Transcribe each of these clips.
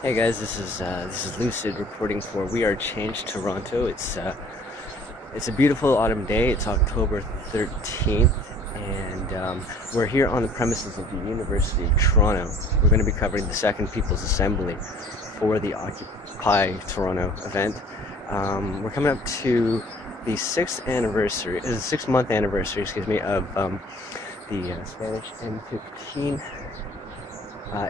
Hey guys, this is Lucid reporting for We Are Change Toronto. It's a beautiful autumn day. It's October 13th, and we're here on the premises of the University of Toronto. We're going to be covering the Second People's Assembly for the Occupy Toronto event. We're coming up to the 6-month anniversary, of the Spanish M15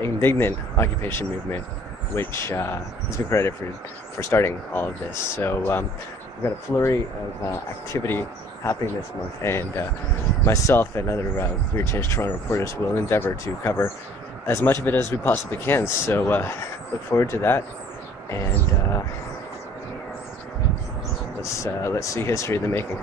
indignant occupation movement, which has been credited for starting all of this. So we've got a flurry of activity happening this month, and myself and other We Are Change Toronto reporters will endeavor to cover as much of it as we possibly can. So look forward to that, and let's see history in the making.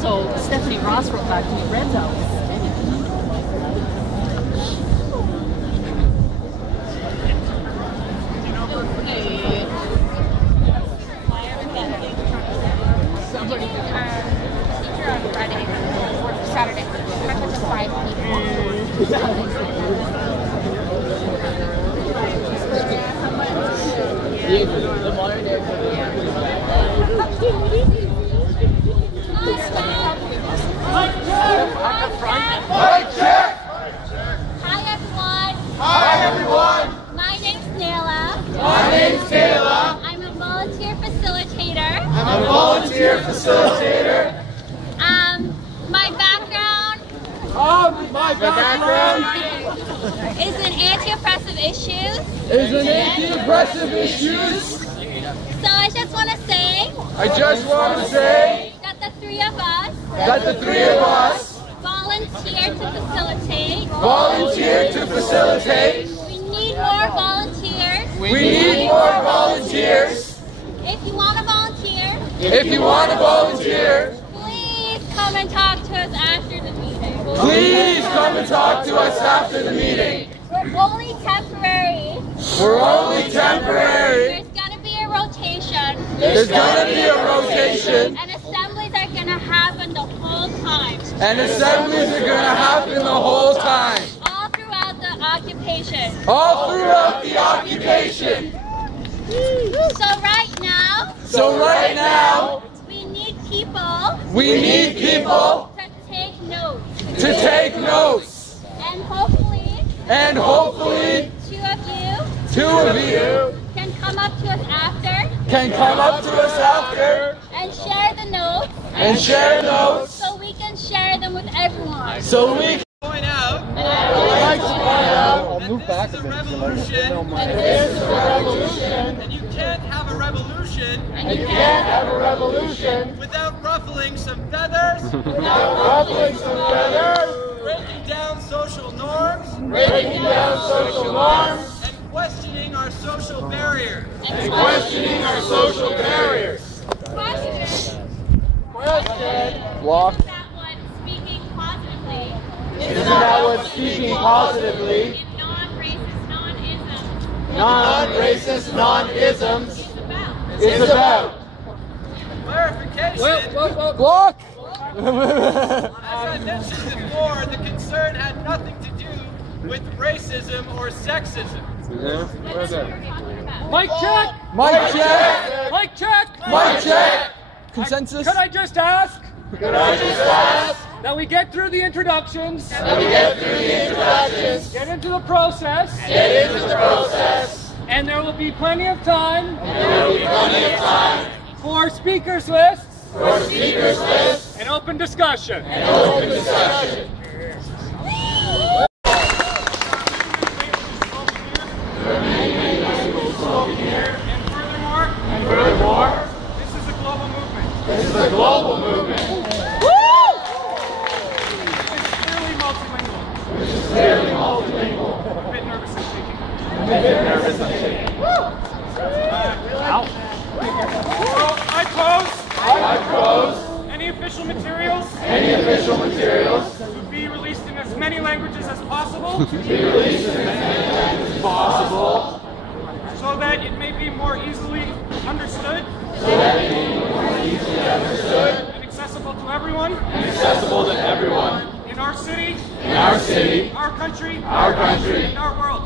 So Stephanie Ross wrote back to me, Red's out. Somebody teacher on Friday or Saturday. I put the 5 Hi everyone. My name's Nayla. I'm a volunteer facilitator. My background is in anti-oppressive issues. So I just want to say that the three of us volunteer to facilitate. We need more volunteers. If you want to volunteer, please come and talk to us after the meeting. We're only temporary. There's gonna be a rotation. And assemblies are gonna happen the whole time. All throughout the occupation. So right now, we need people to take notes. And hopefully, two of you can come up to us after and share the notes so we can share them with everyone. I'll move back a bit. This is a revolution. And you can't have a revolution. Without ruffling some feathers. Breaking down social norms. And questioning our social barriers. Question. Walk. Isn't that what speaking positively in non-racist non-isms is about? Clarification. Block! As I mentioned before, the concern had nothing to do with racism or sexism. Mic check! Consensus? Could I just ask that we get through the introductions, get into the process, and there will be plenty of time for speakers lists and open discussion. And furthermore, this is a global movement. This is a global movement. It's clearly multilingual. This is clearly multilingual. bit nervous I'm shaking. I pose any official materials to be released in as many languages as possible so that it may be more easily understood and accessible to everyone in our city, our country, and our world.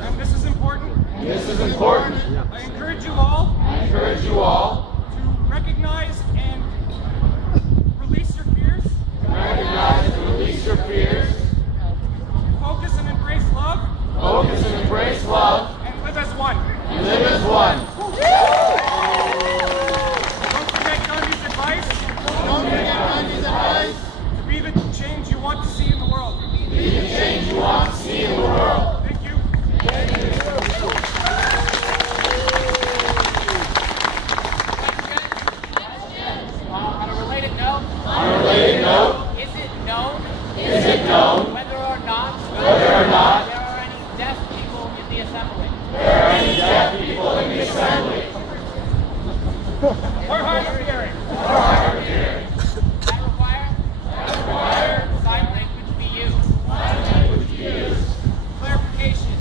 And this is important. I encourage you all to recognize and release your fears. Focus and embrace love. And live as one. Don't forget Gandhi's advice. To be the change you want to see in the world. Thank you. On a related note, is it known whether or not there are any deaf people in the assembly? Or hard of hearing. That require sign language be used. Clarification.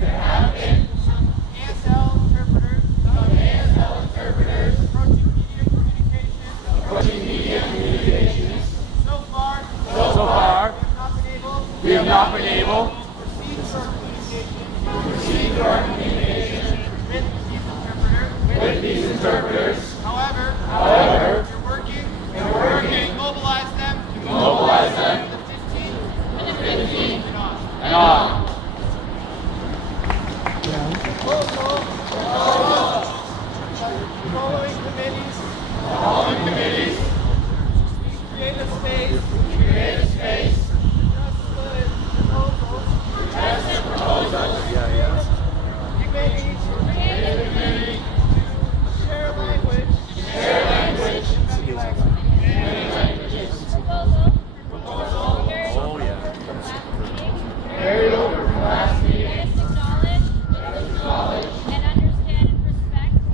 There have been some ASL interpreters approaching media communications. So far, we have not been able to proceed to our communication with these interpreters. However, we're working to mobilize them to the 15th and on. Following committees, create a space committee to share language in many languages. Carried over from last meeting. Acknowledge and understand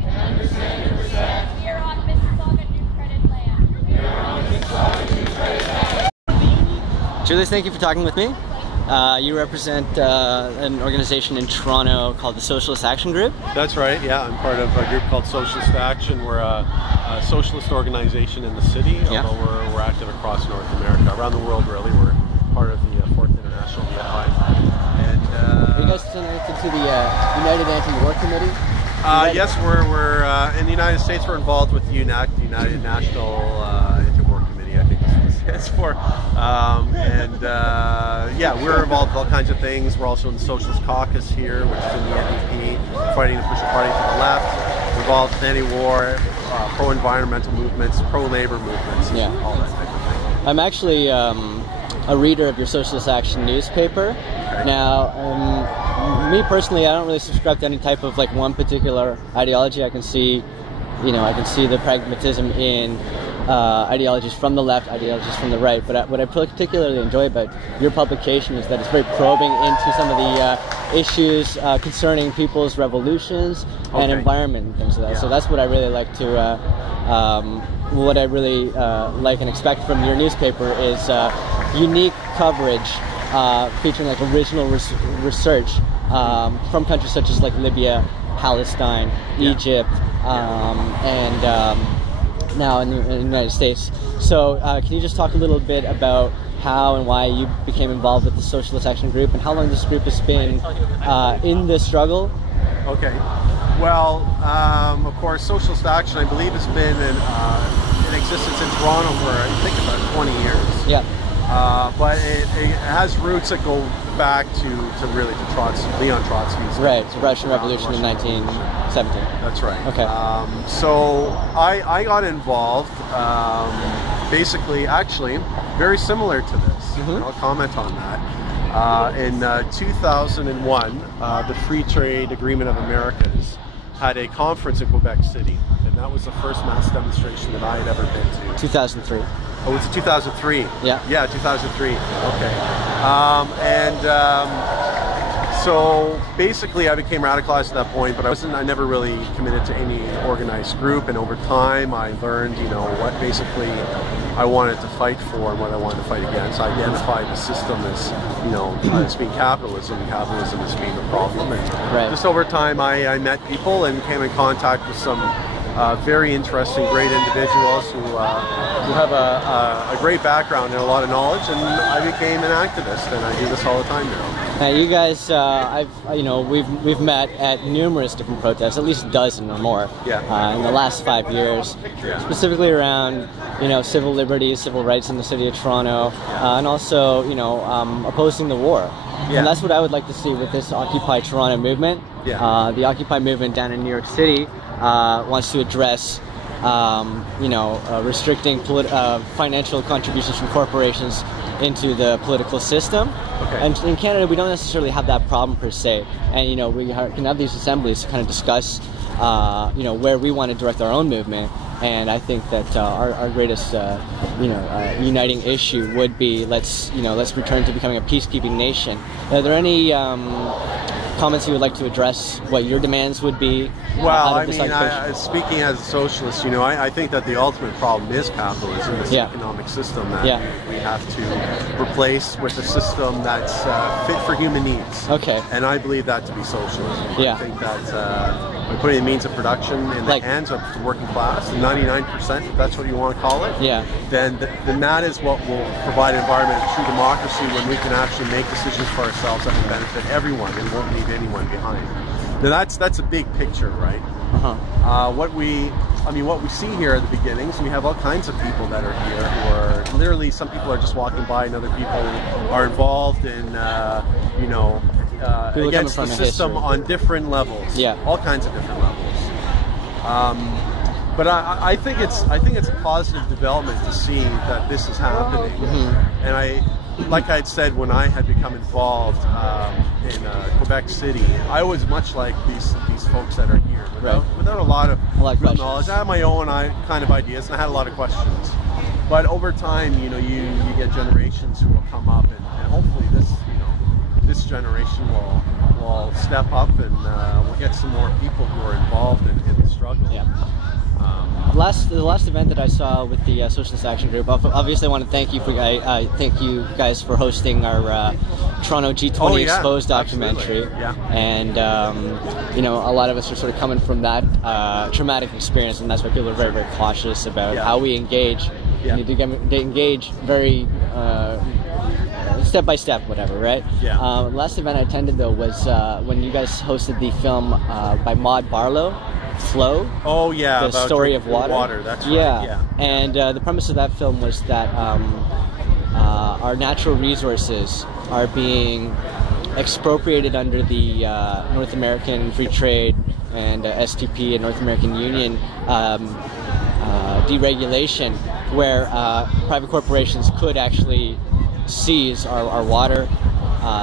and respect. We are on Mississauga New Credit land. Julius, thank you for talking with me. You represent an organization in Toronto called the Socialist Action Group. That's right, yeah. I'm part of a group called Socialist Action. We're a socialist organization in the city, although we're active across North America, around the world really. We're part of the 4th International Unified. And, are you guys connected to the United Anti-War Committee? Yes, we're in the United States. We're involved with UNAC, the United National Anti-War Committee, I think that's what it stands for. Yeah, we're involved with all kinds of things. We're also in the Socialist Caucus here, which is in the NDP, fighting the official party to the left. We're involved with anti-war, pro-environmental movements, pro-labor movements, all that type of thing. I'm actually a reader of your Socialist Action newspaper. Okay. Now, me personally, I don't really subscribe to any type of like one particular ideology. I can see the pragmatism in ideologies from the left, ideologies from the right. But what I particularly enjoy about your publication is that it's very probing into some of the issues concerning people's revolutions and environment and things like that. Yeah. So that's what I really like to, like and expect from your newspaper is unique coverage featuring like original research from countries such as like Libya, Palestine, Egypt, and now in the United States. So can you just talk a little bit about how and why you became involved with the Socialist Action Group and how long this group has been in this struggle? Okay. Well, of course, Socialist Action, I believe, has been in existence in Toronto for, I think, about 20 years. Yeah. But it has roots that go back to Leon Trotsky's. Right, the Russian Revolution in 1917. That's right. Okay. So I got involved, basically, actually, very similar to this. And I'll comment on that. In 2001, the Free Trade Agreement of Americas had a conference in Quebec City, and that was the first mass demonstration that I had ever been to. 2003. Oh, was it 2003? Yeah. Yeah, 2003. Okay. So basically I became radicalized at that point, but I never really committed to any organized group, and over time I learned, you know, what basically I wanted to fight for and what I wanted to fight against. I identified the system as, you know, as being capitalism as being the problem. And just over time I met people and came in contact with some very interesting, great individuals who have a great background and a lot of knowledge, and I became an activist, and I do this all the time now. Now, you guys, we've met at numerous different protests, at least a dozen or more, in the last 5 years, specifically around, you know, civil liberties, civil rights in the city of Toronto, and also, you know, opposing the war. And that's what I would like to see with this Occupy Toronto movement. The Occupy movement down in New York City wants to address, restricting financial contributions from corporations into the political system. And in Canada, we don't necessarily have that problem per se. And, you know, we can have these assemblies to kind of discuss, where we want to direct our own movement. And I think that our greatest, uniting issue would be let's return to becoming a peacekeeping nation. Are there any comments you would like to address? What your demands would be? Well, I mean, speaking as a socialist, you know, I think that the ultimate problem is capitalism, this economic system that we have to replace with a system that's fit for human needs. And I believe that to be socialism. I think that by putting the means of production in the hands of the working class, the 99%, if that's what you want to call it, then that is what will provide an environment of true democracy, when we can actually make decisions for ourselves that will benefit everyone and won't leave anyone behind. Now that's a big picture, right? What we see here at the beginnings, we have all kinds of people that are here who are literally, some people are just walking by and other people are involved in, against the system on different levels. All kinds of different levels. But I think it's a positive development to see that this is happening. And like I had said, when I had become involved in Quebec City, I was much like these folks that are here, without a lot of real knowledge. I had my own kind of ideas, and I had a lot of questions. But over time, you know, you get generations who will come up, and hopefully this generation will step up, and we'll get some more people who are involved in the struggle. The last event that I saw with the Socialist Action group, obviously I want to thank you thank you guys for hosting our Toronto G20 Exposed documentary. And a lot of us are sort of coming from that traumatic experience, and that's why people are very, very cautious about how we engage. We need to engage very step by step, whatever, right? The last event I attended, though, was when you guys hosted the film by Maud Barlow, Flow. The story of water. That's right. And the premise of that film was that our natural resources are being expropriated under the North American Free Trade and STP and North American Union deregulation, where private corporations could actually seize our water,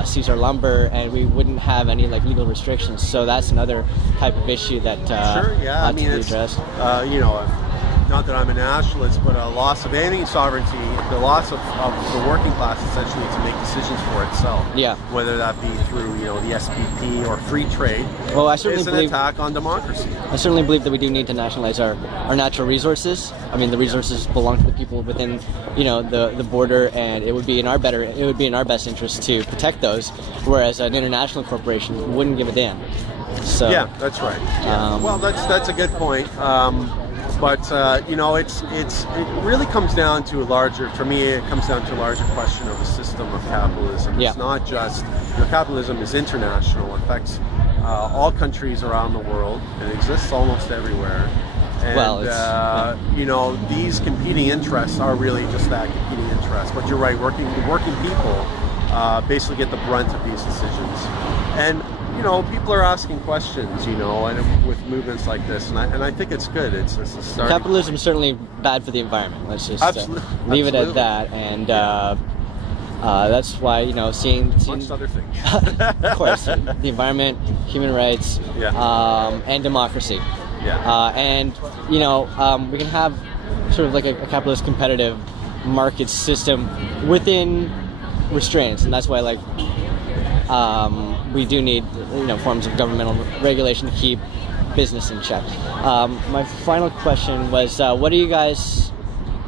seize our lumber, and we wouldn't have any legal restrictions. So that's another type of issue that ought to be addressed. Not that I'm a nationalist, but a loss of any sovereignty, the loss of the working class essentially to make decisions for itself. Whether that be through the SPP or free trade. Well, I certainly believe an attack on democracy. I certainly believe that we do need to nationalize our natural resources. I mean, the resources belong to the people within the border, and it would be in our best interest to protect those, whereas an international corporation wouldn't give a damn. So that's right. Well, that's a good point. But it really comes down to for me it comes down to a larger question of the system of capitalism. It's not just, capitalism is international. It affects all countries around the world. It exists almost everywhere. And these competing interests are really just that, competing interests. But you're right, working people basically get the brunt of these decisions. And people are asking questions, and with movements like this, and I think it's good. It's a start. Capitalism is certainly bad for the environment. Let's just leave it at that. And That's why, you know, seeing amongst other things. of course, the environment, human rights, and democracy. And you know, we can have sort of like a capitalist competitive market system within restraints, and that's why like we do need, you know, forms of governmental regulation to keep business in check. My final question was, what are you guys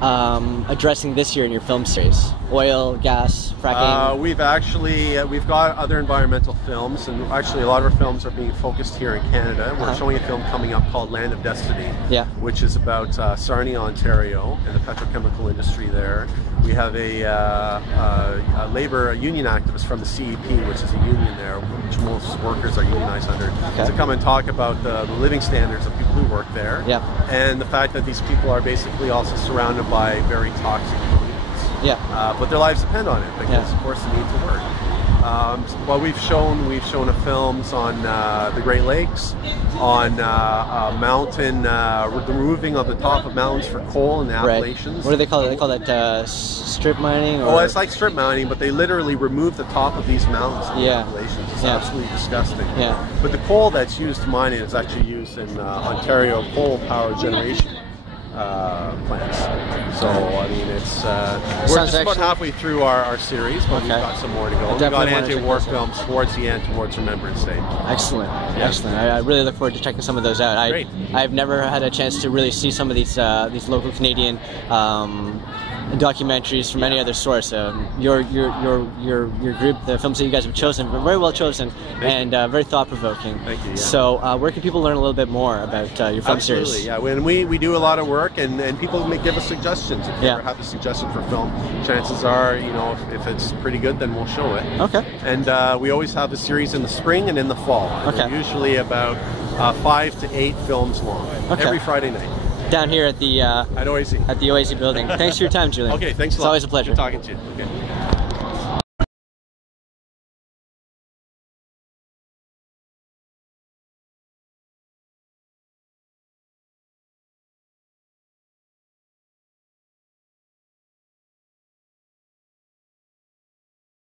addressing this year in your film series? Oil, gas, fracking? We've got other environmental films, and actually a lot of our films are being focused here in Canada. We're showing a film coming up called Land of Destiny, which is about Sarnia, Ontario, and the petrochemical industry there. We have a labor union activist from the CEP, which is a union there, which most workers are unionized under, to come and talk about the living standards of people who work there, and the fact that these people are basically also surrounded by very toxic pollutants. But their lives depend on it because, of course, they need to work. Well, we've shown films on the Great Lakes, on mountain, the removing of the top of mountains for coal in the Appalachians. What do they call it? They call that strip mining? Or? Oh, it's like strip mining, but they literally remove the top of these mountains in the Appalachians. It's absolutely disgusting. But the coal that's used to mine it is actually used in Ontario coal power generation plants. So I mean, it's we're just about halfway through our series, but we've got some more to go. We've got anti-war films towards the end, towards Remembrance Day. Excellent, excellent. I really look forward to checking some of those out. I've never had a chance to really see some of these local Canadian documentaries from any other source. Your group, the films that you guys have chosen, were very well chosen and very thought-provoking. Thank you. So where can people learn a little bit more about your film series? Yeah, when we do a lot of work, and people may give us suggestions. If you ever have a suggestion for film, chances are, you know, if it's pretty good, then we'll show it. Okay. And we always have a series in the spring and in the fall. Okay. We're usually about 5 to 8 films long. Okay. Every Friday night. Down here at the OISE. At the OISE building. Thanks for your time, Julian. Okay, thanks a lot. It's always a pleasure. Good talking to you. Okay.